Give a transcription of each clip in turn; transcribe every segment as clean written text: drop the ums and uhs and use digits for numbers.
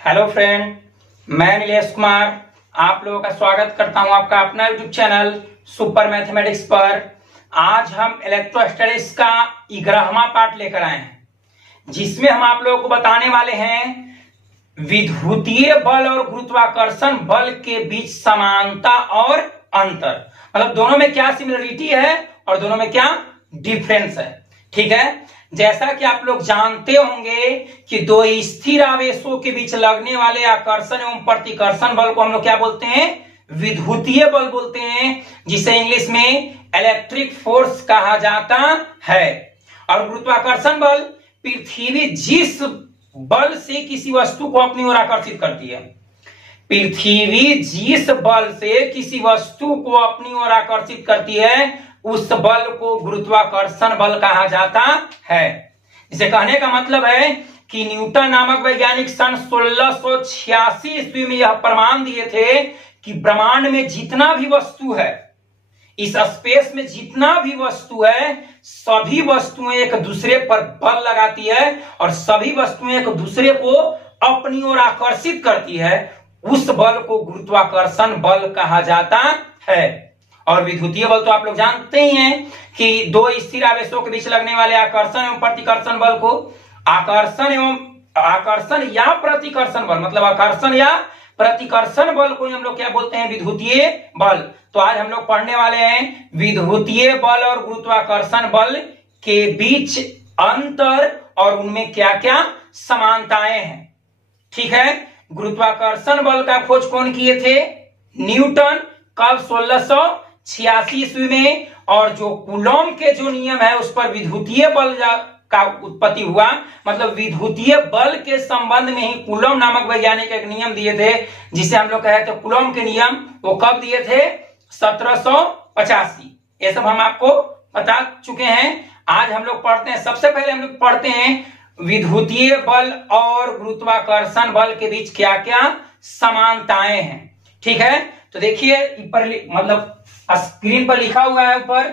Hello friend, मैं नीलेश कुमार आप लोगों का स्वागत करता हूं आपका अपना यूट्यूब चैनल सुपर मैथमेटिक्स पर। आज हम इलेक्ट्रोस्टैटिक्स का 11वां पार्ट लेकर आए हैं, जिसमें हम आप लोगों को बताने वाले हैं विद्युतीय बल और गुरुत्वाकर्षण बल के बीच समानता और अंतर, मतलब दोनों में क्या सिमिलरिटी है और दोनों में क्या डिफरेंस है। ठीक है, जैसा कि आप लोग जानते होंगे कि दो स्थिर आवेशों के बीच लगने वाले आकर्षण एवं प्रतिकर्षण बल को हम लोग क्या बोलते हैं, विद्युतीय बल बोलते हैं, जिसे इंग्लिश में इलेक्ट्रिक फोर्स कहा जाता है। और गुरुत्वाकर्षण बल पृथ्वी जिस बल से किसी वस्तु को अपनी ओर आकर्षित करती है, पृथ्वी जिस बल से किसी वस्तु को अपनी ओर आकर्षित करती है उस बल को गुरुत्वाकर्षण बल कहा जाता है। इसे कहने का मतलब है कि न्यूटन नामक वैज्ञानिक सन 1686 ईस्वी में यह प्रमाण दिए थे कि ब्रह्मांड में जितना भी वस्तु है, इस स्पेस में जितना भी वस्तु है, सभी वस्तुएं एक दूसरे पर बल लगाती है और सभी वस्तुएं एक दूसरे को अपनी ओर आकर्षित करती है। उस बल को गुरुत्वाकर्षण बल कहा जाता है। और विद्युतीय बल तो आप लोग जानते ही हैं कि दो स्थिर आवेशों के बीच लगने वाले आकर्षण एवं प्रतिकर्षण बल को आकर्षण या प्रतिकर्षण बल, मतलब आकर्षण या प्रतिकर्षण बल को हम लोग क्या बोलते हैं, विद्युतीय बल। तो आज हम लोग पढ़ने वाले हैं विद्युतीय बल और गुरुत्वाकर्षण बल के बीच अंतर और उनमें क्या क्या समानताएं हैं। ठीक है, गुरुत्वाकर्षण बल का खोज कौन किए थे, न्यूटन, कब 1686 ईस्वी में। और जो कूलॉम के जो नियम है उस पर विद्युतीय बल का उत्पत्ति हुआ, मतलब विद्युतीय बल के संबंध में ही कूलॉम नामक वैज्ञानिक एक नियम दिए थे, जिसे हम लोग कहे थे कूलॉम के नियम। वो कब दिए थे, 1785। ये सब हम आपको बता चुके हैं। आज हम लोग पढ़ते हैं, सबसे पहले हम लोग पढ़ते हैं विद्युतीय बल और गुरुत्वाकर्षण बल के बीच क्या क्या समानताएं हैं। ठीक है, तो देखिए ऊपर, मतलब स्क्रीन पर लिखा हुआ है ऊपर,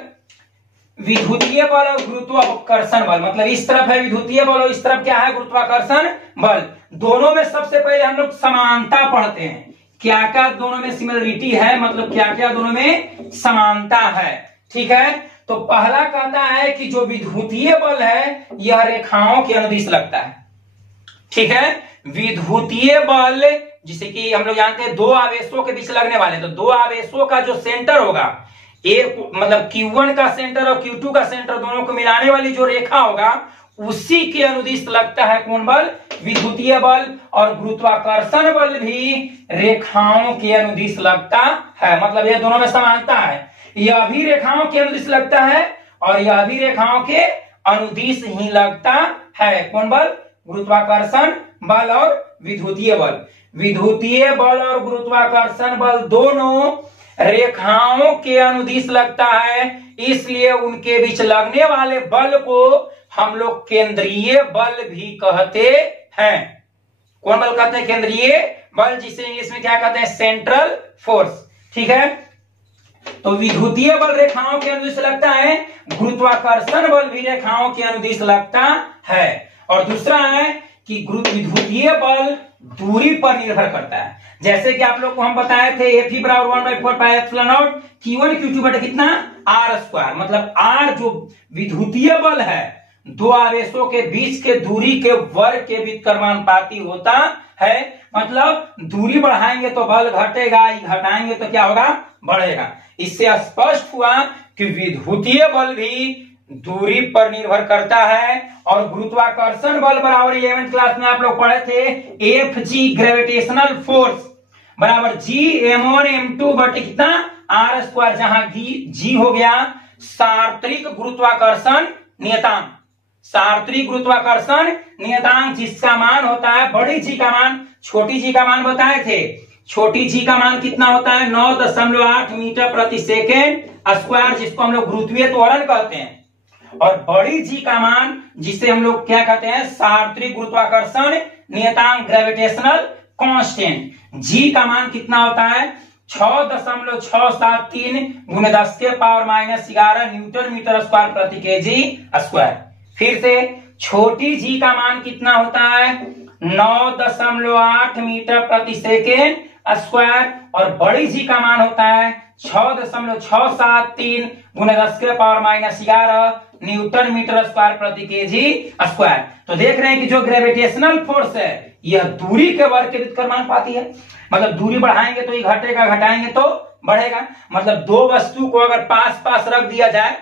विद्युतीय बल और गुरुत्वाकर्षण बल, मतलब इस तरफ है विद्युतीय बल और इस तरफ क्या है, गुरुत्वाकर्षण बल। दोनों में सबसे पहले हम लोग समानता पढ़ते हैं, क्या क्या दोनों में सिमिलरिटी है, मतलब क्या क्या दोनों में समानता है। ठीक है, तो पहला कहता है कि जो विद्युतीय बल है यह रेखाओं के अनुदिश लगता है। ठीक है, विद्युतीय बल जिसे कि हम लोग जानते हैं दो आवेशों के बीच लगने वाले, तो दो आवेशों का जो सेंटर होगा, एक मतलब Q1 का सेंटर और Q2 का सेंटर, दोनों को मिलाने वाली जो रेखा होगा उसी के अनुदिश लगता है कौन बल, विद्युतीय बल। और गुरुत्वाकर्षण बल भी रेखाओं के अनुदिश लगता है, मतलब ये दोनों में समानता है। यह भी रेखाओं के अनुदिश लगता है और यह भी रेखाओं के अनुदिश ही लगता है। कौन बल, गुरुत्वाकर्षण बल और विद्युतीय बल। विद्युतीय बल और गुरुत्वाकर्षण बल दोनों रेखाओं के अनुदिश लगता है, इसलिए उनके बीच लगने वाले बल को हम लोग केंद्रीय बल भी कहते हैं। कौन बल कहते हैं, केंद्रीय बल, जिसे इंग्लिश में क्या कहते हैं, सेंट्रल फोर्स। ठीक है, तो विद्युतीय बल रेखाओं के अनुदिश लगता है, गुरुत्वाकर्षण बल भी रेखाओं के अनुदिश लगता है। और दूसरा है कि विद्युतीय बल दूरी पर निर्भर करता है। जैसे कि आप लोग को हम बताए थे Fe बराबर 1/4πε0 Q1 Q2 बटे कितना, r², मतलब r जो विद्युतीय बल है दो आवेशों के बीच के दूरी के वर्ग के व्युत्क्रमानुपाती होता है। मतलब दूरी बढ़ाएंगे तो बल घटेगा, घटाएंगे तो क्या होगा, बढ़ेगा। इससे स्पष्ट हुआ कि विद्युतीय बल भी दूरी पर निर्भर करता है। और गुरुत्वाकर्षण बल बराबर 11th क्लास में आप लोग पढ़े थे Fg ग्रेविटेशनल फोर्स बराबर G m1m2 बटे कितना, r², जहां G हो गया सार्वत्रिक गुरुत्वाकर्षण नियतांक। सार्वत्रिक गुरुत्वाकर्षण नियतांक जिसका मान होता है, बड़ी जी का मान, छोटी जी का मान बताए थे। छोटी जी का मान कितना होता है, 9.8 मीटर प्रति सेकेंड स्क्वायर, जिसको हम लोग गुरुत्वीय त्वरण कहते हैं। और बड़ी जी का मान जिसे हम लोग क्या कहते हैं, सार्वत्रिक गुरुत्वाकर्षण नियतांक, ग्रेविटेशनल कांस्टेंट। जी का मान कितना होता है, 6.673 गुने 10⁻⁻11 न्यूटन मीटर स्क्वायर प्रति केजी स्क्वायर। फिर से छोटी जी का मान कितना होता है, 9.8 मीटर प्रति सेकेंड स्क्वायर, और बड़ी जी का मान होता है 6.673 गुने 10⁻⁻11 न्यूटन मीटर स्क्वायर प्रति केजी स्क्वायर। तो देख रहे हैं कि जो ग्रेविटेशनल फोर्स है यह दूरी के वर्ग के व्युत्क्रमानुपाती है। मतलब दूरी बढ़ाएंगे तो ये घटेगा, घटाएंगे तो बढ़ेगा। मतलब दो वस्तु को अगर पास पास रख दिया जाए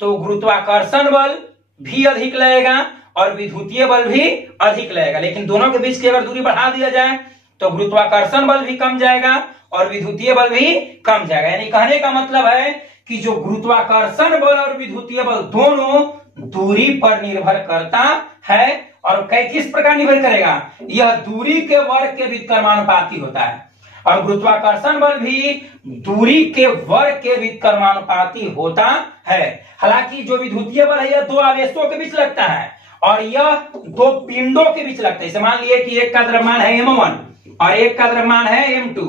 तो गुरुत्वाकर्षण बल भी अधिक लगेगा और विद्युतीय बल भी अधिक लगेगा, लेकिन दोनों के बीच की अगर दूरी बढ़ा दिया जाए तो गुरुत्वाकर्षण बल भी कम जाएगा और विद्युतीय बल भी कम जाएगा। यानी कहने का मतलब है कि जो गुरुत्वाकर्षण बल और विद्युतीय बल दोनों दूरी पर निर्भर करता है। और किस प्रकार निर्भर करेगा? यह दूरी के वर्ग के व्युत्क्रमानुपाती होता है, और गुरुत्वाकर्षण बल भी दूरी के वर्ग के व्युत्क्रमानुपाती होता है। हालांकि जो विद्युतीय बल है यह दो आवेशों के बीच लगता है और यह दो पिंडों के बीच लगता है। जैसे मान लिए कि एक का द्रव्यमान है m1 और एक का द्रव्यमान है m2।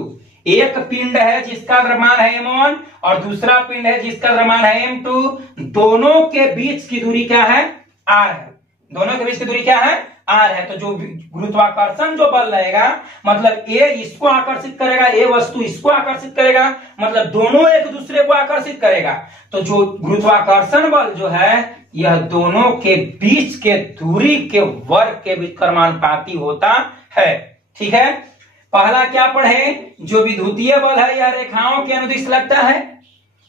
एक पिंड है जिसका द्रव्यमान है m1 और दूसरा पिंड है जिसका द्रव्यमान है m2। दोनों के बीच की दूरी क्या है? r है। दोनों के बीच की दूरी क्या है? r है। तो जो गुरुत्वाकर्षण जो बल रहेगा, मतलब a इसको आकर्षित करेगा, a वस्तु इसको आकर्षित करेगा, मतलब दोनों एक दूसरे को आकर्षित करेगा। तो जो गुरुत्वाकर्षण बल जो है यह दोनों के बीच के दूरी के वर्ग के व्युत्क्रमानुपाती होता है। ठीक है। पहला क्या पढ़े? जो विद्युतीय बल है यह रेखाओं के अनुदिश लगता है,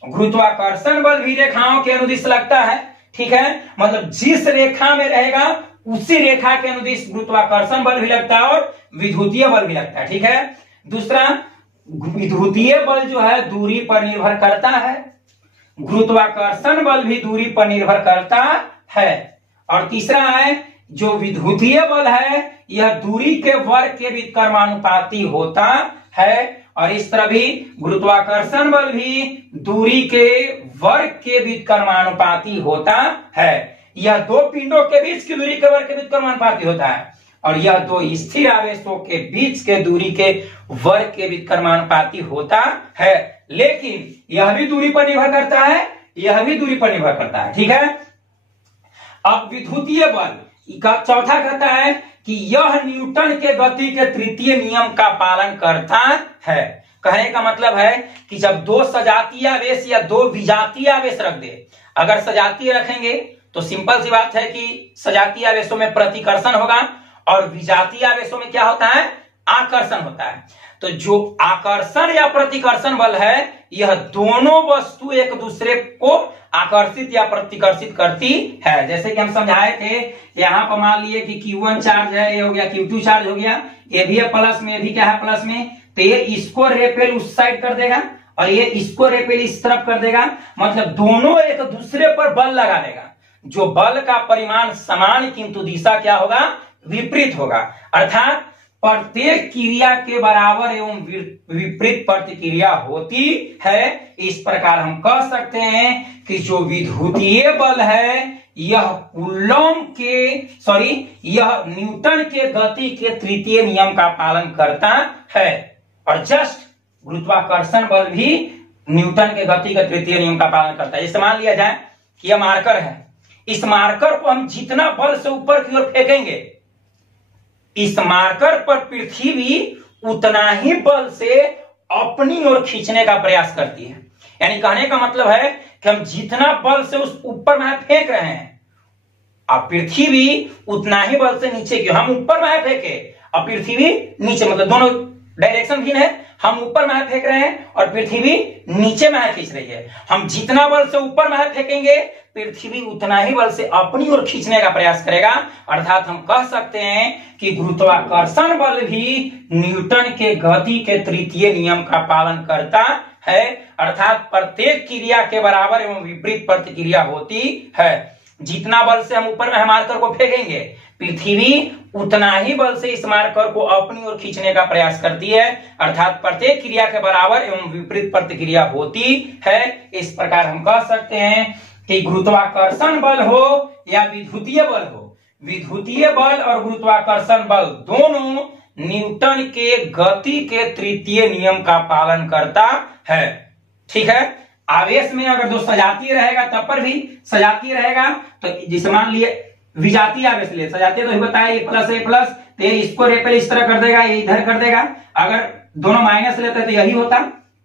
गुरुत्वाकर्षण बल भी रेखाओं के अनुदिश लगता है। ठीक है। मतलब जिस रेखा में रहेगा उसी रेखा के अनुदिश गुरुत्वाकर्षण बल भी लगता है और विद्युतीय बल भी लगता है। ठीक है। दूसरा, विद्युतीय बल जो है दूरी पर निर्भर करता है, गुरुत्वाकर्षण बल भी दूरी पर निर्भर करता है। और तीसरा है जो विद्युतीय बल है यह दूरी के वर्ग के व्युत्क्रमानुपाती होता है, और इस तरह भी गुरुत्वाकर्षण बल भी दूरी के वर्ग के व्युत्क्रमानुपाती होता है। यह दो पिंडों के बीच की दूरी के वर्ग के व्युत्क्रमानुपाती होता है, और यह दो स्थिर आवेशों के बीच के दूरी के वर्ग के व्युत्क्रमानुपाती होता है। लेकिन यह भी दूरी पर निर्भर करता है, यह भी दूरी पर निर्भर करता है। ठीक है। अब विद्युतीय बल का चौथा कहता है कि यह न्यूटन के गति के तृतीय नियम का पालन करता है। कहने का मतलब है कि जब दो सजातीय आवेश या दो विजातीय आवेश रख दे, अगर सजातीय रखेंगे तो सिंपल सी बात है कि सजातीय आवेशों में प्रतिकर्षण होगा और विजातीय आवेशों में क्या होता है? आकर्षण होता है। तो जो आकर्षण या प्रतिकर्षण बल है यह दोनों वस्तु एक दूसरे को आकर्षित या प्रतिकर्षित करती है। जैसे कि हम समझाए थे, यहां पर मान लिए कि Q1 चार्ज है, ये हो गया Q2 चार्ज हो गया, ये भी है प्लस में, ये भी क्या है प्लस में, तो ये इसको रेपेल उस साइड कर देगा और ये इसको रेपेल इस तरफ कर देगा। मतलब दोनों एक दूसरे पर बल लगा देगा। जो बल का परिमाण समान किंतु दिशा क्या होगा? विपरीत होगा। अर्थात प्रत्येक क्रिया के बराबर एवं विपरीत प्रतिक्रिया होती है। इस प्रकार हम कह सकते हैं कि जो विद्युतीय बल है यह यह न्यूटन के गति के तृतीय नियम का पालन करता है, और जस्ट गुरुत्वाकर्षण बल भी न्यूटन के गति के तृतीय नियम का पालन करता है। जैसे मान लिया जाए कि यह मार्कर है, इस मार्कर को हम जितना बल से ऊपर की ओर फेंकेंगे इस मार्कर पर पृथ्वी उतना ही बल से अपनी ओर खींचने का प्रयास करती है। यानी कहने का मतलब है कि हम जितना बल से उस ऊपर में फेंक रहे हैं अब पृथ्वी उतना ही बल से नीचे की, हम ऊपर में फेंके और पृथ्वी नीचे, मतलब दोनों डायरेक्शन भिन्न है। हम ऊपर में फेंक रहे हैं और पृथ्वी नीचे में खींच रही है। हम जितना बल से ऊपर में फेंकेंगे पृथ्वी उतना ही बल से अपनी ओर खींचने का प्रयास करेगा। अर्थात हम कह सकते हैं कि गुरुत्वाकर्षण बल भी न्यूटन के गति के तृतीय नियम का पालन करता है। अर्थात प्रत्येक क्रिया के बराबर एवं विपरीत प्रतिक्रिया होती है। जितना बल से हम ऊपर में मार्कर को फेंकेंगे पृथ्वी उतना ही बल से इस मार्कर को अपनी ओर खींचने का प्रयास करती है। अर्थात प्रत्येक क्रिया के बराबर एवं विपरीत प्रतिक्रिया होती है। इस प्रकार हम कह सकते हैं कि गुरुत्वाकर्षण बल हो या विद्युतीय बल हो, विद्युतीय बल और गुरुत्वाकर्षण बल दोनों न्यूटन के गति के तृतीय नियम का पालन करता है। ठीक है। आवेश में अगर दो सजातीय रहेगा तब पर भी सजातीय रहेगा। तो जैसे मान लिए विजातीय आवेश ले, सजातीय तो बताया ए प्लस तो ये इसको रेपेल इस तरह कर देगा, ये इधर कर देगा। अगर दोनों माइनस लेते तो यही होता,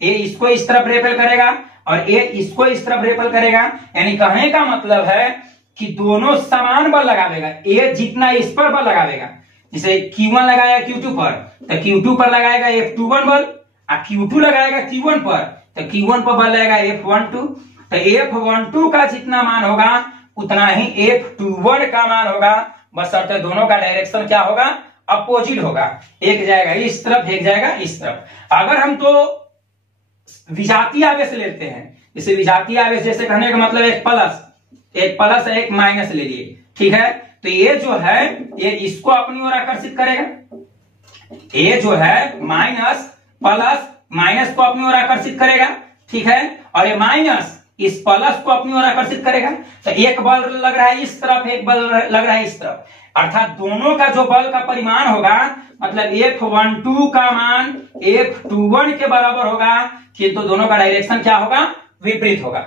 ए इसको इस तरफ रेपेल करेगा और ए इसको इस तरफ रेपेल करेगा। यानी कहने का मतलब है कि दोनों समान बल लगावेगा, ए जितना इस पर बल लगावेगा, जैसे Q1 लगाया Q2 पर तो Q2 पर लगाएगा F21 बल, और Q2 लगाएगा Q1 पर तो Q1 पर बल लगेगा F12। तो F12 का जितना मान होगा उतना ही F21 का मान होगा, बशर्ते दोनों का डायरेक्शन क्या होगा, अपोजिट होगा। एक जाएगा इस तरफ, एक जाएगा इस तरफ। अगर हम तो विजातीय आवेश लेते हैं, जैसे विजातीय आवेश जैसे कहने का मतलब एक प्लस एक माइनस ले लिए, ठीक है। तो ये जो है ये इसको अपनी ओर आकर्षित करेगा, ये जो है माइनस प्लस माइनस को अपनी ओर आकर्षित करेगा, ठीक है। और ये माइनस इस प्लस को अपनी ओर आकर्षित करेगा। तो एक बल लग रहा है इस तरफ, एक बल लग रहा है इस तरफ, अर्थात दोनों का जो बल का परिमाण होगा मतलब F12 का मान F21 के बराबर होगा, किंतु दोनों का डायरेक्शन क्या होगा, विपरीत होगा।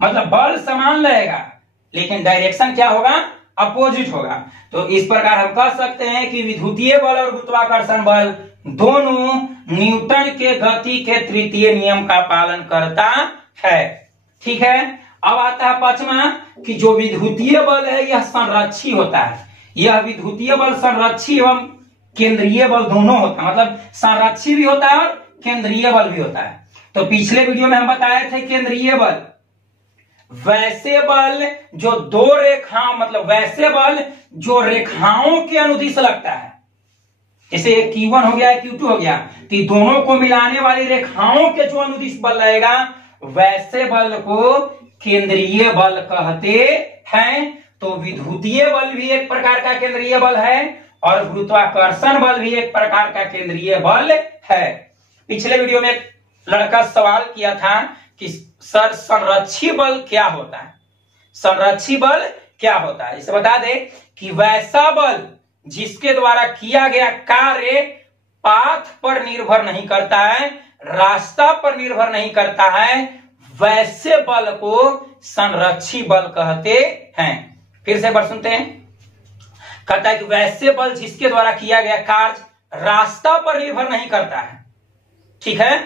मतलब बल समान रहेगा लेकिन डायरेक्शन क्या होगा, अपोजिट होगा। तो इस प्रकार हम कह सकते हैं कि विद्युतीय बल और गुरुत्वाकर्षण बल दोनों न्यूटन के गति के तृतीय नियम का पालन करता है, ठीक है। अब आता है पांचवा कि जो विद्युतीय बल है यह संरक्षी होता है। यह विद्युतीय बल संरक्षी एवं केंद्रीय बल दोनों होता है, मतलब संरक्षी भी होता है और केंद्रीय बल भी होता है। तो पिछले वीडियो में हम बताए थे केंद्रीय बल वैसे बल जो दो रेखाओं, मतलब वैसे बल जो रेखाओं के अनुदिश लगता है, जैसे Q1 हो गया Q2 हो गया, तो दोनों को मिलाने वाली रेखाओं के जो अनुदिश बल रहेगा वैसे बल को केंद्रीय बल कहते हैं। तो विद्युतीय बल भी एक प्रकार का केंद्रीय बल है और गुरुत्वाकर्षण बल भी एक प्रकार का केंद्रीय बल है। पिछले वीडियो में एक लड़का सवाल किया था कि सर संरक्षी बल क्या होता है, संरक्षी बल क्या होता है। इसे बता दे कि वैसा बल जिसके द्वारा किया गया कार्य पाथ पर निर्भर नहीं करता है, रास्ता पर निर्भर नहीं करता है, वैसे बल को संरक्षी बल कहते हैं। फिर से एक बार सुनते हैं, कहता है कि वैसे बल जिसके द्वारा किया गया कार्य रास्ता पर निर्भर नहीं करता है, ठीक है,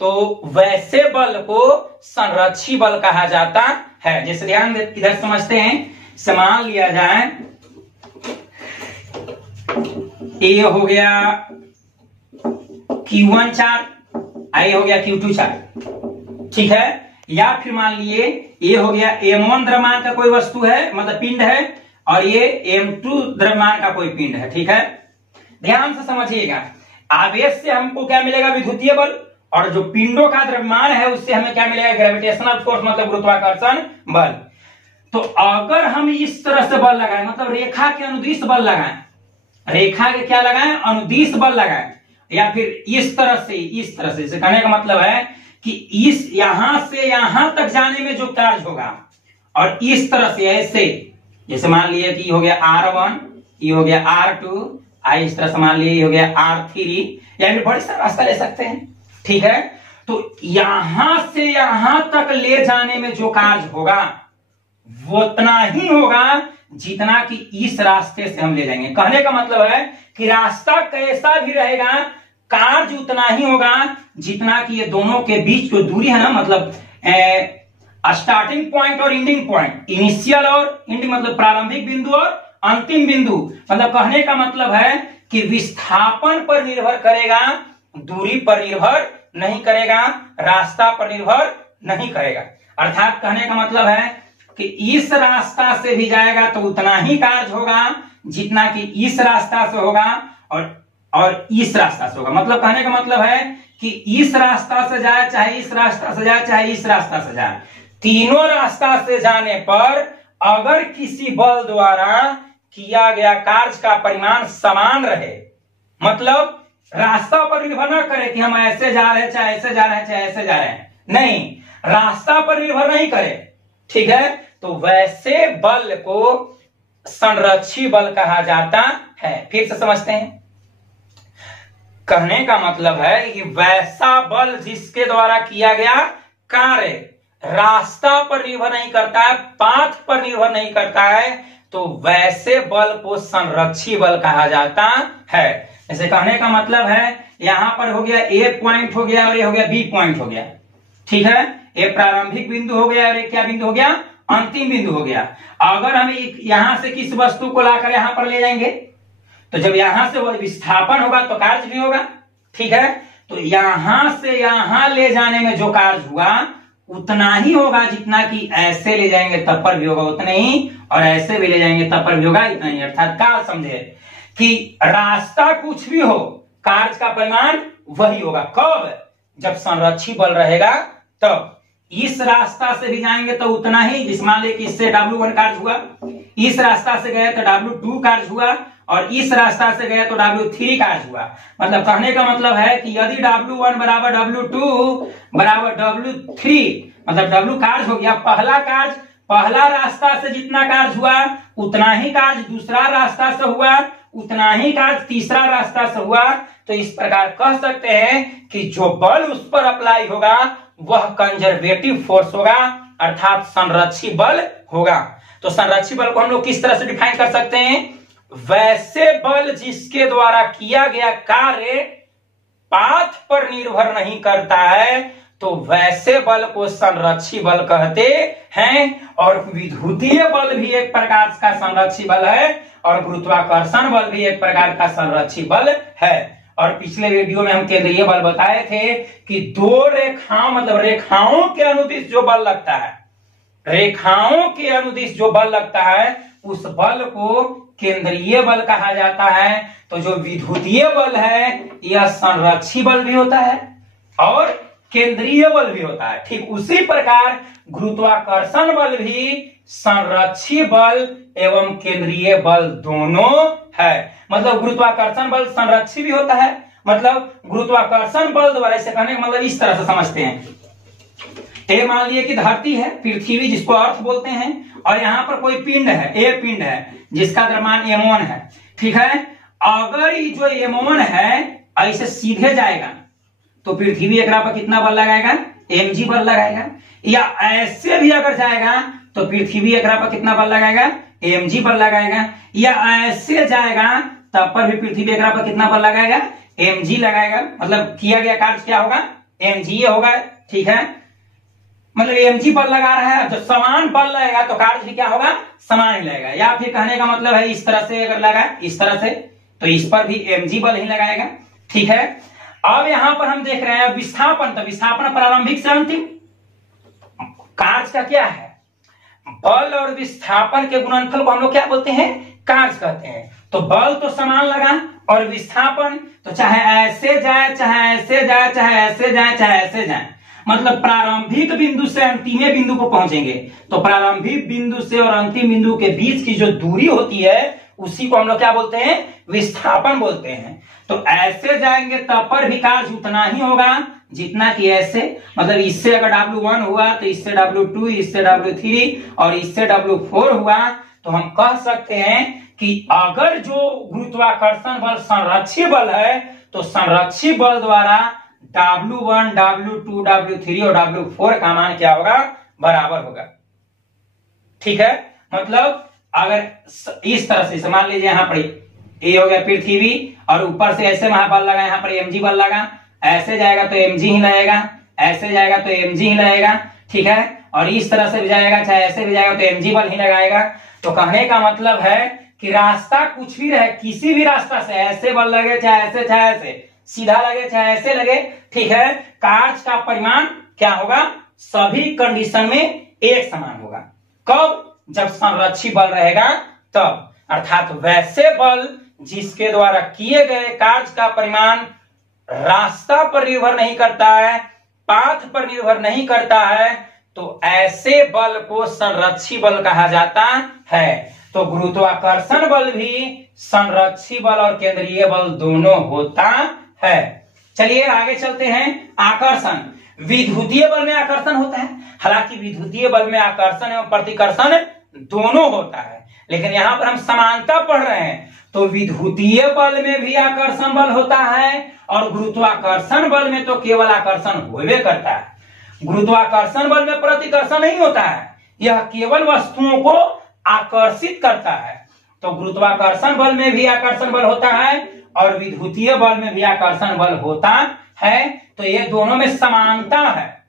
तो वैसे बल को संरक्षी बल कहा जाता है। जैसे ध्यान इधर समझते हैं, समान लिया जाए ए हो गया Q1 4, आई हो गया Q2 4, ठीक है। या फिर मान लिए ये हो गया M1 द्रव्यमान का कोई वस्तु है, मतलब पिंड है, और ये M2 द्रव्यमान का कोई पिंड है, ठीक है। ध्यान से समझिएगा, आवेश से हमको क्या मिलेगा, विद्युतीय बल, और जो पिंडों का द्रव्यमान है उससे हमें क्या मिलेगा, ग्रेविटेशनल फोर्स मतलब गुरुत्वाकर्षण बल। तो अगर हम इस तरह से बल लगाएं, मतलब रेखा के अनुदिश बल लगाएं, रेखा के क्या लगाएं, अनुदिश बल लगाएं, या फिर इस तरह से इसे कहने का मतलब है कि इस यहां से यहां तक जाने में जो चार्ज होगा, और इस तरह से ऐसे, जैसे मान लिया कि ये हो गया R1, ये हो गया R2, इस तरह से मान लिया ये हो गया R3, या फिर बड़ी सा रास्ता ले सकते हैं, ठीक है। तो यहां से यहां तक ले जाने में जो कार्य होगा वो उतना ही होगा जितना कि इस रास्ते से हम ले जाएंगे। कहने का मतलब है कि रास्ता कैसा भी रहेगा, कार्य उतना ही होगा जितना कि ये दोनों के बीच जो दूरी है ना, मतलब स्टार्टिंग पॉइंट और एंडिंग पॉइंट, इनिशियल और एंडिंग, मतलब प्रारंभिक बिंदु और अंतिम बिंदु, मतलब कहने का मतलब है कि विस्थापन पर निर्भर करेगा, दूरी पर निर्भर नहीं करेगा, रास्ता पर निर्भर नहीं करेगा। अर्थात कहने का मतलब है कि इस रास्ता से भी जाएगा तो उतना ही कार्य होगा जितना कि इस रास्ता से होगा और इस रास्ता से होगा। मतलब कहने का मतलब है कि इस रास्ता से जाए, चाहे इस रास्ता से जाए, चाहे इस रास्ता से जाए, तीनों रास्ता से जाने पर अगर किसी बल द्वारा किया गया कार्य का परिमाण समान रहे, मतलब रास्ता पर निर्भर न करे कि हम ऐसे जा रहे हैं, चाहे ऐसे जा रहे हैं, चाहे ऐसे जा रहे हैं, नहीं, रास्ता पर निर्भर नहीं करे, ठीक है, तो वैसे बल को संरक्षी बल कहा जाता है। फिर से समझते हैं, कहने का मतलब है कि वैसा बल जिसके द्वारा किया गया कार्य रास्ता पर निर्भर नहीं करता है, पाथ पर निर्भर नहीं करता है, तो वैसे बल को संरक्षी बल कहा जाता है। जैसे कहने का मतलब है यहां पर हो गया ए पॉइंट हो गया और ये हो गया बी पॉइंट हो गया, ठीक है। ये प्रारंभिक बिंदु हो गया और ये क्या बिंदु हो गया, अंतिम बिंदु हो गया। अगर हम यहां से किस वस्तु को लाकर यहां पर ले जाएंगे तो जब यहां से विस्थापन होगा तो कार्य भी होगा, ठीक है। तो यहां से यहां ले जाने में जो कार्य हुआ उतना ही होगा जितना कि ऐसे ले जाएंगे तब पर भी होगा उतना ही, और ऐसे भी ले जाएंगे तब पर भी होगा इतना ही। अर्थात क्या समझे कि रास्ता कुछ भी हो, कार्य का परिमाण वही होगा। कब, जब संरक्षी बल रहेगा तब। इस रास्ता से भी जाएंगे तो उतना ही, जिस मान ले कि इससे W1 कार्य हुआ, इस रास्ता से गए तो W2 कार्य हुआ, और इस रास्ता से गए तो W3 कार्य हुआ। मतलब कहने का मतलब है कि यदि W1 बराबर W2 बराबर W3, मतलब W कार्य हो गया, पहला कार्य पहला रास्ता से जितना कार्य हुआ उतना ही कार्य दूसरा रास्ता से हुआ, उतना ही कार्य तीसरा रास्ता से हुआ। तो इस प्रकार कह सकते हैं कि जो बल उस पर अप्लाई होगा वह कंजर्वेटिव फोर्स होगा, अर्थात संरक्षी बल होगा। तो संरक्षी बल को हम लोग किस तरह से डिफाइन कर सकते हैं, वैसे बल जिसके द्वारा किया गया कार्य पाथ पर निर्भर नहीं करता है तो वैसे बल को संरक्षी बल कहते हैं। और विद्युतीय बल भी एक प्रकार का संरक्षी बल है और गुरुत्वाकर्षण बल भी एक प्रकार का संरक्षी बल है। और पिछले वीडियो में हम केंद्रीय बल बताए थे कि दो रेखाओं, मतलब रेखाओं के अनुदिश जो बल लगता है, रेखाओं के अनुदिश जो बल लगता है उस बल को केंद्रीय बल कहा जाता है। तो जो विद्युतीय बल है यह संरक्षी बल भी होता है और केंद्रीय बल भी होता है। ठीक उसी प्रकार गुरुत्वाकर्षण बल भी संरक्षी बल एवं केंद्रीय बल दोनों है। मतलब गुरुत्वाकर्षण बल संरक्षी भी होता है, मतलब गुरुत्वाकर्षण बल द्वारा, इसे कहने का मतलब इस तरह से समझते हैं। ये मान लिए कि धरती है, पृथ्वी जिसको अर्थ बोलते हैं, और यहाँ पर कोई पिंड है, ए पिंड है जिसका द्रव्यमान m1 है, ठीक है। अगर ये जो m1 है ऐसे सीधे जाएगा तो पृथ्वी एकरा पर कितना बल लगाएगा, mg बल लगाएगा। या ऐसे भी अगर जाएगा तो पृथ्वी एकरा पर कितना बल लगाएगा, mg बल लगाएगा। या ऐसे जाएगा तब पर भी पृथ्वी एकरा पर कितना बल लगाएगा, mg लगाएगा। मतलब किया गया कार्य क्या होगा, mg होगा, ठीक है। मतलब mg बल लगा रहा है, तो समान बल लगेगा तो कार्य भी क्या होगा, समान ही लगेगा। या फिर कहने का मतलब है इस तरह से अगर लगा, इस तरह से, तो इस पर भी mg बल ही लगाएगा, ठीक है। अब यहां पर हम देख रहे हैं विस्थापन। तो विस्थापन प्रारंभिक से अंतिम कार्य का क्या है, बल और विस्थापन के गुणनफल को हम लोग क्या बोलते हैं, कार्य कहते हैं। तो बल तो समान लगा और विस्थापन तो चाहे ऐसे जाए, चाहे ऐसे जाए, चाहे ऐसे जाए, चाहे ऐसे जाए, मतलब प्रारंभिक बिंदु से अंतिम बिंदु को पहुंचेंगे। तो प्रारंभिक बिंदु से और अंतिम बिंदु के बीच की जो दूरी होती है उसी को हम लोग क्या बोलते हैं, विस्थापन बोलते हैं। तो ऐसे जाएंगे तब पर भी कार्य उतना ही होगा जितना कि ऐसे, मतलब इससे अगर W1 हुआ तो इससे W2, इससे W3 और इससे W4 हुआ, तो हम कह सकते हैं कि अगर जो गुरुत्वाकर्षण बल संरक्षी बल है तो संरक्षी बल द्वारा W1, W2, W3 और W4 का मान क्या होगा, बराबर होगा, ठीक है। मतलब अगर इस तरह से मान लीजिए यहाँ पर ये हो गया पृथ्वी और ऊपर से ऐसे वहां बल लगा, यहाँ पर mg बल लगा, ऐसे जाएगा तो mg ही लगेगा, ऐसे जाएगा तो mg ही लगेगा, ठीक है। और इस तरह से भी जाएगा, चाहे ऐसे भी जाएगा तो mg बल ही लगाएगा। तो कहने का मतलब है कि रास्ता कुछ भी रहे, किसी भी रास्ता से ऐसे बल लगे, चाहे ऐसे, चाहे ऐसे, सीधा लगे चाहे ऐसे लगे, ठीक है, कार्य का परिमाण क्या होगा, सभी कंडीशन में एक समान होगा। कब, जब संरक्षी बल रहेगा तब। अर्थात वैसे बल जिसके द्वारा किए गए कार्य का परिमाण रास्ता पर निर्भर नहीं करता है, पाथ पर निर्भर नहीं करता है, तो ऐसे बल को संरक्षी बल कहा जाता है। तो गुरुत्वाकर्षण बल भी संरक्षी बल और केंद्रीय बल दोनों होता है। चलिए आगे चलते हैं। आकर्षण, विद्युतीय बल में आकर्षण होता है। हालांकि विद्युतीय बल में आकर्षण एवं प्रतिकर्षण दोनों होता है, लेकिन यहां पर हम समानता पढ़ रहे हैं। तो विद्युतीय बल में भी आकर्षण बल होता है और गुरुत्वाकर्षण बल में तो केवल आकर्षण होवे करता है। गुरुत्वाकर्षण बल में प्रतिकर्षण नहीं होता है, यह केवल वस्तुओं को आकर्षित करता है। तो गुरुत्वाकर्षण बल में भी आकर्षण बल होता है और विद्युतीय बल में भी आकर्षण बल होता है। तो ये दोनों में समानता है।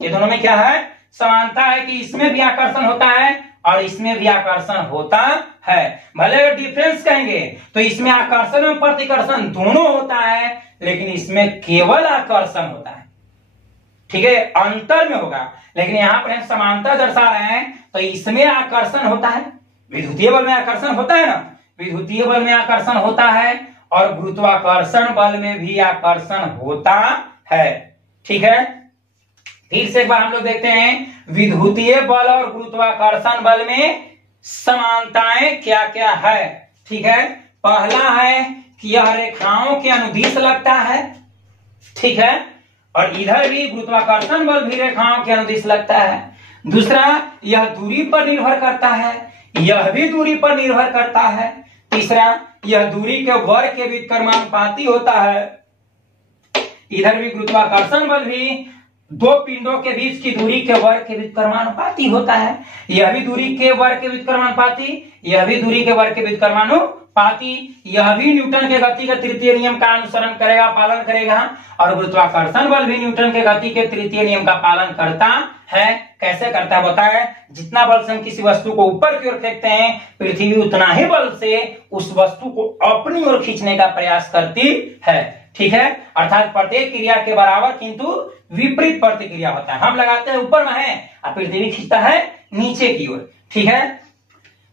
ये दोनों में क्या है? समानता है कि इसमें भी आकर्षण होता है और इसमें भी आकर्षण होता है। भले अगर डिफरेंस कहेंगे तो इसमें आकर्षण और प्रतिकर्षण दोनों होता है, लेकिन इसमें केवल आकर्षण होता है। ठीक है, अंतर में होगा, लेकिन यहां पर हम समानता दर्शा रहे हैं। तो इसमें आकर्षण होता है, विद्युतीय बल में आकर्षण होता है ना, विद्युतीय बल में आकर्षण होता है और गुरुत्वाकर्षण बल में भी आकर्षण होता है। ठीक है, फिर से एक बार हम लोग देखते हैं विद्युतीय बल और गुरुत्वाकर्षण बल में समानताएं क्या क्या है। ठीक है, पहला है कि यह रेखाओं के अनुदिश लगता है। ठीक है, और इधर भी गुरुत्वाकर्षण बल भी रेखाओं के अनुदिश लगता है। दूसरा, यह दूरी पर निर्भर करता है, यह भी दूरी पर निर्भर करता है। तीसरा, यह दूरी के वर्ग के व्युत्क्रमानुपाती होता है। इधर भी गुरुत्वाकर्षण बल भी दो पिंडों के बीच की दूरी के वर्ग के व्युत्क्रमानुपाती होता है। यह भी दूरी के वर्ग के व्युत्क्रमानुपाती, यह भी दूरी के वर्ग के व्युत्क्रमानुपाती। यह भी न्यूटन के गति के तृतीय नियम का अनुसरण करेगा, पालन करेगा। और गुरुत्वाकर्षण बल भी न्यूटन के गति के तृतीय नियम का पालन करता है। कैसे करता है बताए? जितना बल से हम किसी वस्तु को ऊपर की ओर फेंकते हैं, पृथ्वी उतना ही बल से उस वस्तु को अपनी ओर खींचने का प्रयास करती है। ठीक है, अर्थात प्रत्येक क्रिया के बराबर किंतु विपरीत प्रतिक्रिया होता है। हम लगाते हैं ऊपर में है और पृथ्वी खींचता है नीचे की ओर। ठीक है,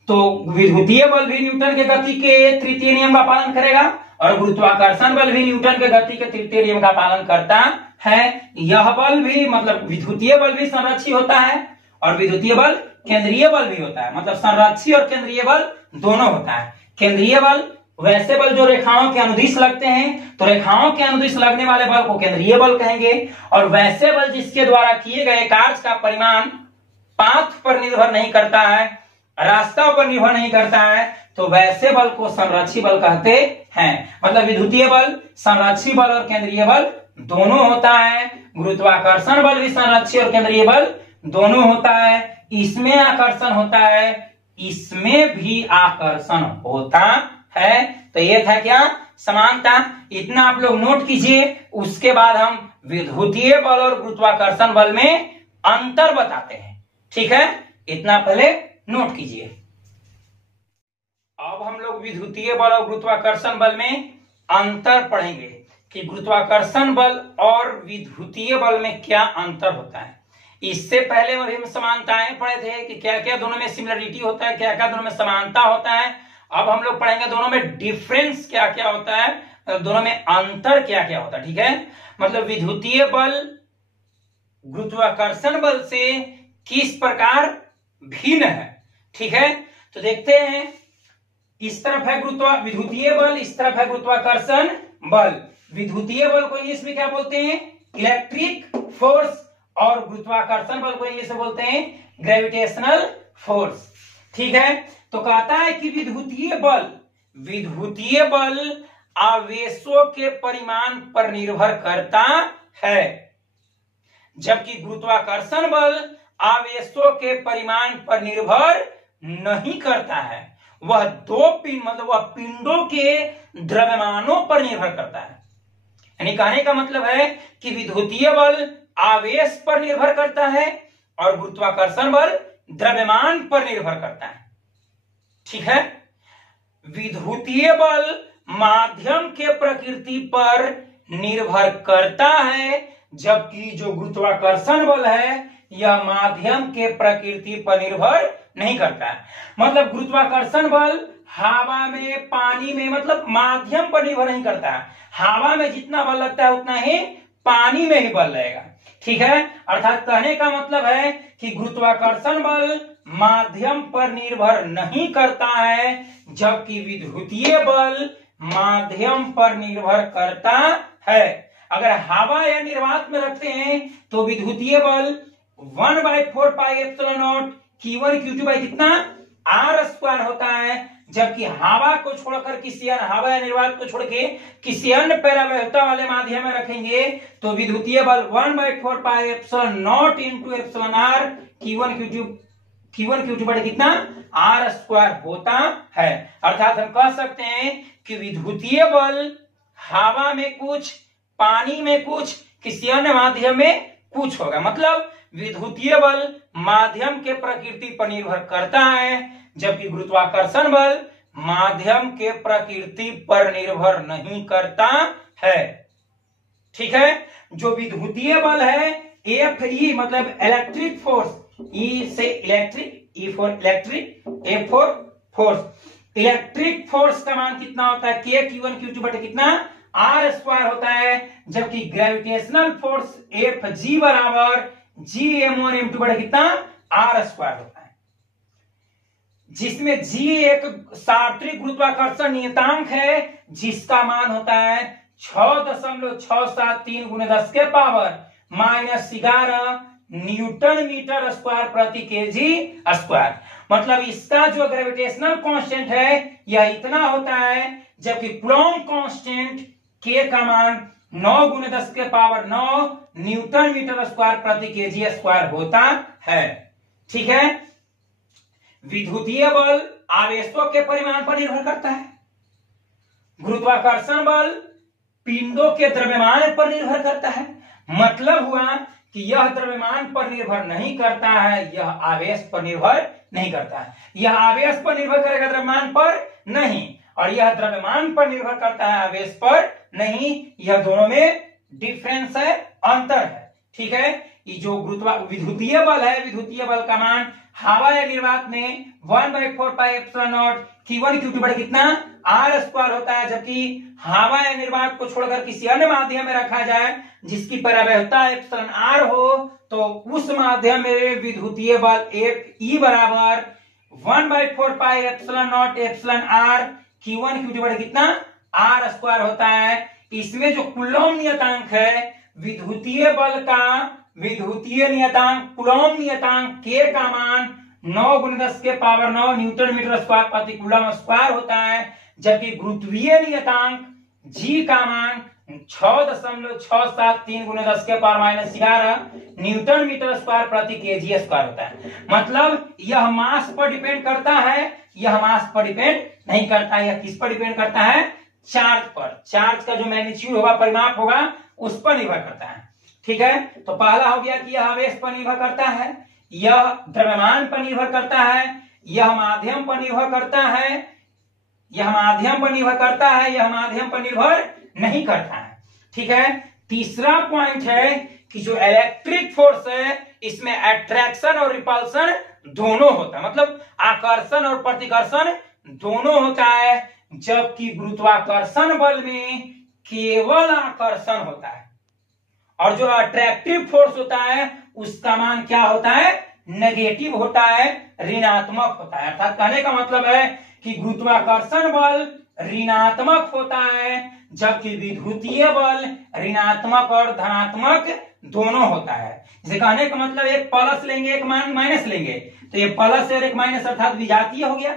तो विद्युतीय बल भी न्यूटन के गति के तृतीय नियम का पालन करेगा और गुरुत्वाकर्षण बल भी न्यूटन के गति के तृतीय नियम का पालन करता है। यह बल भी मतलब विद्युतीय बल भी संरक्षी होता है और विद्युतीय बल केंद्रीय बल भी होता है। मतलब संरक्षी और केंद्रीय बल दोनों होता है। केंद्रीय बल वैसे बल जो रेखाओं के अनुदिश लगते हैं, तो रेखाओं के अनुदिश लगने वाले बल को केंद्रीय बल कहेंगे। और वैसे बल जिसके द्वारा किए गए कार्य का परिमाण पाथ पर निर्भर नहीं करता है, रास्ता पर निर्भर नहीं करता है, तो वैसे बल को संरक्षी बल कहते हैं। मतलब विद्युतीय बल संरक्षी बल और केंद्रीय बल दोनों होता है। गुरुत्वाकर्षण बल भी संरक्षी और केंद्रीय बल दोनों होता है। इसमें आकर्षण होता है, इसमें भी आकर्षण होता है। तो ये था क्या? समानता। इतना आप लोग नोट कीजिए। उसके बाद हम विद्युतीय बल और गुरुत्वाकर्षण बल में अंतर बताते हैं। ठीक है, इतना पहले नोट कीजिए। अब हम लोग विद्युतीय बल और गुरुत्वाकर्षण बल में अंतर पढ़ेंगे कि गुरुत्वाकर्षण बल और विद्युतीय बल में क्या अंतर होता है। इससे पहले में भी हम समानताएं पढ़े थे कि क्या क्या दोनों में सिमिलरिटी होता है, क्या क्या दोनों में समानता होता है। अब हम लोग पढ़ेंगे दोनों में डिफरेंस क्या क्या होता है, दोनों में अंतर क्या क्या होता है। ठीक है, मतलब विद्युतीय बल गुरुत्वाकर्षण बल से किस प्रकार भिन्न है। ठीक है, तो देखते हैं। इस तरफ है विद्युतीय बल, इस तरफ है गुरुत्वाकर्षण बल। विद्युतीय बल को इंग्लिश में क्या बोलते हैं? Electric force. और गुरुत्वाकर्षण बल को इंग्लिश में बोलते हैं ग्रेविटेशनल फोर्स। ठीक है, तो कहता है कि विद्युतीय बल आवेशों के परिमाण पर निर्भर करता है, जबकि गुरुत्वाकर्षण बल आवेशों के परिमाण पर निर्भर नहीं करता है। वह दो पिंड मतलब वह पिंडों के द्रव्यमानों पर निर्भर करता है। यानी कहने का मतलब है कि विद्युतीय बल आवेश पर निर्भर करता है और गुरुत्वाकर्षण बल द्रव्यमान पर निर्भर करता है। ठीक है, विद्युतीय बल माध्यम के प्रकृति पर निर्भर करता है, जबकि जो गुरुत्वाकर्षण बल है यह माध्यम के प्रकृति पर निर्भर नहीं करता है। मतलब गुरुत्वाकर्षण बल हवा में, पानी में, मतलब माध्यम पर निर्भर नहीं करता है। हवा में जितना बल लगता है उतना ही पानी में ही बल लगेगा। ठीक है, अर्थात कहने का मतलब है कि गुरुत्वाकर्षण बल माध्यम पर निर्भर नहीं करता है, जबकि विद्युतीय बल माध्यम पर निर्भर करता है। अगर हवा या निर्वात में रखते हैं तो विद्युतीय बल 1/4 pi epsilon not Q1 Q2 by कितना R² होता है, जबकि हवा को छोड़कर हवा या निर्वात को छोड़ के किसी अन्य परावैधता वाले माध्यम में रखेंगे तो विद्युतीय बल 1/4 pi epsilon not into epsilon R Q1 Q2 Q1 Q2 बटे कितना R स्क्वायर होता है। अर्थात हम कह सकते हैं कि विद्युतीय बल हवा में कुछ, पानी में कुछ, किसी अन्य माध्यम में कुछ होगा। मतलब विद्युतीय बल माध्यम के प्रकृति पर निर्भर करता है, जबकि गुरुत्वाकर्षण बल माध्यम के प्रकृति पर निर्भर नहीं करता है। ठीक है, जो विद्युतीय बल है Fe मतलब इलेक्ट्रिक फोर्स, E से electric, E for electric, F for force. Electric force का मान कितना होता है K Q1 Q2 बटे कितना R स्क्वायर होता है, जबकि ग्रेविटेशनल फोर्स Fg बराबर Gm1 M2 बटे कितना R स्क्वायर होता है, जिसमें G एक सार्वत्रिक गुरुत्वाकर्षण नियतांक है जिसका मान होता है 6.673 गुणे 10 के पावर -11 न्यूटन मीटर स्क्वायर प्रति केजी स्क्वायर। मतलब इसका जो ग्रेविटेशनल कांस्टेंट है यह इतना होता है, जबकि कूलॉम कांस्टेंट K का मान 9 गुणे 10 के पावर 9 न्यूटन मीटर स्क्वायर प्रति केजी स्क्वायर होता है। ठीक है, विद्युतीय बल आवेशों के परिमाण पर निर्भर करता है, गुरुत्वाकर्षण बल पिंडों के द्रव्यमान पर निर्भर करता है। मतलब हुआ कि यह द्रव्यमान पर निर्भर नहीं करता है, यह आवेश पर निर्भर नहीं करता है। यह आवेश पर निर्भर करेगा, द्रव्यमान पर नहीं, और यह द्रव्यमान पर निर्भर करता है, आवेश पर नहीं। यह दोनों में डिफरेंस है, अंतर है। ठीक है, ये जो विद्युतीय बल है, विद्युतीय बल का मान हवा या निर्वात में 1/4πε0 Q1 Q2 बटे कितना R स्क्वायर होता है, जबकि हवा या निर्वात को छोड़कर किसी अन्य माध्यम में रखा जाए जिसकी परिवेहता εr हो, तो उस माध्यम में विद्युतीय बल E बराबर 1/4πε0 εr Q1 Q2 बटे कितना R स्क्वायर होता है। इसमें जो कूलॉम नियतांक है विद्युतीय बल का, विद्युतीय नियतांक कूलॉम नियतांक K का मान 9 गुणे 10 के पावर 9 न्यूटन मीटर स्क्वायर प्रति कूलम स्क्वायर होता है, जबकि गुरुत्वीय नियतांक G का मान 6.673 गुणे 10 के पावर -11 न्यूटन मीटर स्क्वायर प्रति केजी स्क्वायर होता है। मतलब यह मास पर डिपेंड करता है, यह मास पर डिपेंड नहीं करता है। यह किस पर डिपेंड करता है? चार्ज पर। चार्ज का जो मैग्नीट्यूड होगा, परिमाप होगा, उस पर निर्भर करता है। ठीक है, तो पहला हो गया कि यह आवेश पर निर्भर करता है, यह द्रव्यमान पर निर्भर करता है, यह माध्यम पर निर्भर करता है, यह माध्यम पर निर्भर करता है, यह माध्यम पर निर्भर नहीं करता है। ठीक है, तीसरा पॉइंट है कि जो इलेक्ट्रिक फोर्स है इसमें अट्रैक्शन और रिपल्शन दोनों होता है, मतलब आकर्षण और प्रतिकर्षण दोनों होता है, जबकि गुरुत्वाकर्षण बल में केवल आकर्षण होता है, और जो अट्रैक्टिव फोर्स होता है उसका मान क्या होता है? नेगेटिव होता है, ऋणात्मक होता है। अर्थात कहने का मतलब है कि गुरुत्वाकर्षण बल ऋणात्मक होता है, जबकि विद्युतीय बल ऋणात्मक और धनात्मक दोनों होता है। जैसे कहने का मतलब एक प्लस लेंगे, एक माइनस लेंगे, तो ये प्लस और एक माइनस अर्थात विजातीय हो गया,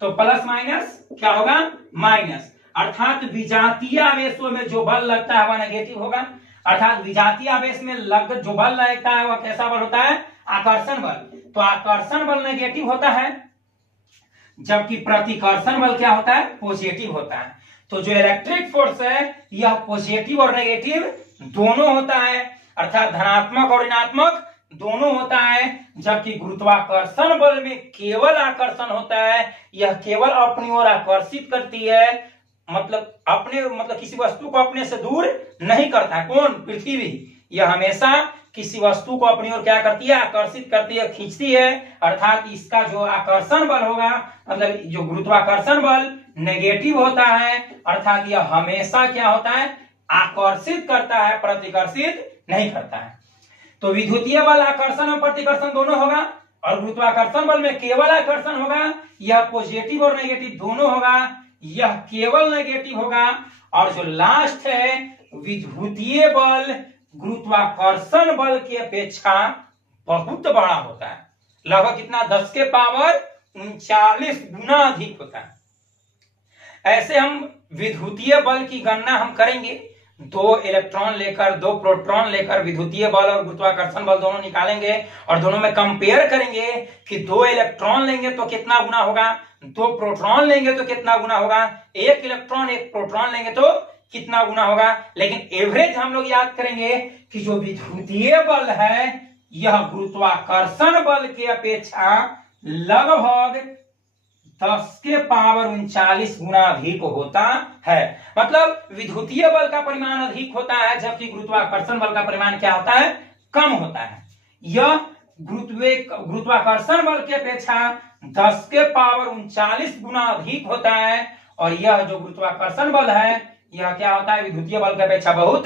तो प्लस माइनस क्या होगा? माइनस। अर्थात विजातीय आवेशों में जो बल लगता है वह नेगेटिव होगा, अर्थात विजातीय आवेश में जो बल लगता है वह कैसा बल होता है? आकर्षण बल। तो आकर्षण बल नेगेटिव होता है, जबकि प्रतिकर्षण बल क्या होता है? पॉजिटिव होता है। तो जो इलेक्ट्रिक फोर्स है यह पॉजिटिव और नेगेटिव दोनों होता है, अर्थात धनात्मक और ऋणात्मक दोनों होता है, जबकि गुरुत्वाकर्षण बल में केवल आकर्षण होता है, यह केवल अपनी ओर आकर्षित करती है, मतलब किसी वस्तु को अपने से दूर नहीं करता है। कौन? पृथ्वी। यह हमेशा किसी वस्तु को अपनी ओर क्या करती है? आकर्षित करती है, खींचती है। अर्थात इसका जो आकर्षण बल होगा, मतलब जो गुरुत्वाकर्षण बल नेगेटिव होता है, अर्थात यह हमेशा क्या होता है? आकर्षित करता है, प्रतिकर्षित नहीं करता है। तो विद्युतीय बल आकर्षण और प्रतिकर्षण दोनों होगा, और गुरुत्वाकर्षण बल में केवल आकर्षण होगा। यह पॉजिटिव और नेगेटिव दोनों होगा, यह केवल नेगेटिव होगा। और जो लास्ट है विद्युतीय बल गुरुत्वाकर्षण बल की अपेक्षा बहुत बड़ा होता है, लगभग कितना? 10 के पावर 39 गुना अधिक होता है। ऐसे हम विद्युतीय बल की गणना हम करेंगे, दो इलेक्ट्रॉन लेकर, दो प्रोटॉन लेकर विद्युतीय बल और गुरुत्वाकर्षण बल दोनों निकालेंगे और दोनों में कंपेयर करेंगे कि दो इलेक्ट्रॉन लेंगे तो कितना गुना होगा, दो प्रोटॉन लेंगे तो कितना गुना होगा, एक इलेक्ट्रॉन एक प्रोटॉन लेंगे तो कितना गुना होगा। लेकिन एवरेज हम लोग याद करेंगे कि जो विद्युतीय बल है यह गुरुत्वाकर्षण बल की अपेक्षा लगभग 10 के पावर 39 गुना अधिक होता है। मतलब विद्युतीय बल का परिमाण अधिक होता है जबकि गुरुत्वाकर्षण बल का परिमाण क्या होता है, कम होता है। यह गुरुत्वाकर्षण बल की अपेक्षा 10 के पावर 39 गुना अधिक होता है और यह जो गुरुत्वाकर्षण बल है यह क्या होता है, विद्युतीय बल की अपेक्षा बहुत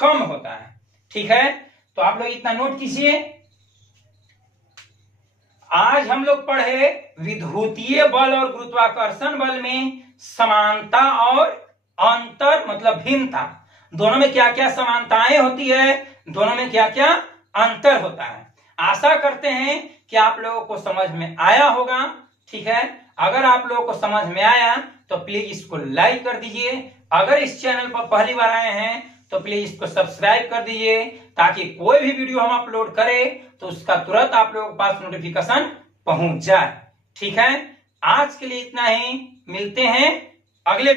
कम होता है। ठीक है, तो आप लोग इतना नोट कीजिए। आज हम लोग पढ़े विद्युतीय बल और गुरुत्वाकर्षण बल में समानता और अंतर, मतलब भिन्नता। दोनों में क्या क्या समानताएं होती है, दोनों में क्या क्या अंतर होता है। आशा करते हैं कि आप लोगों को समझ में आया होगा। ठीक है, अगर आप लोगों को समझ में आया तो प्लीज इसको लाइक कर दीजिए। अगर इस चैनल पर पहली बार आए हैं तो प्लीज इसको सब्सक्राइब कर दीजिए ताकि कोई भी वीडियो हम अपलोड करें तो उसका तुरंत आप लोगों के पास नोटिफिकेशन पहुंच जाए। ठीक है, आज के लिए इतना ही, मिलते हैं अगले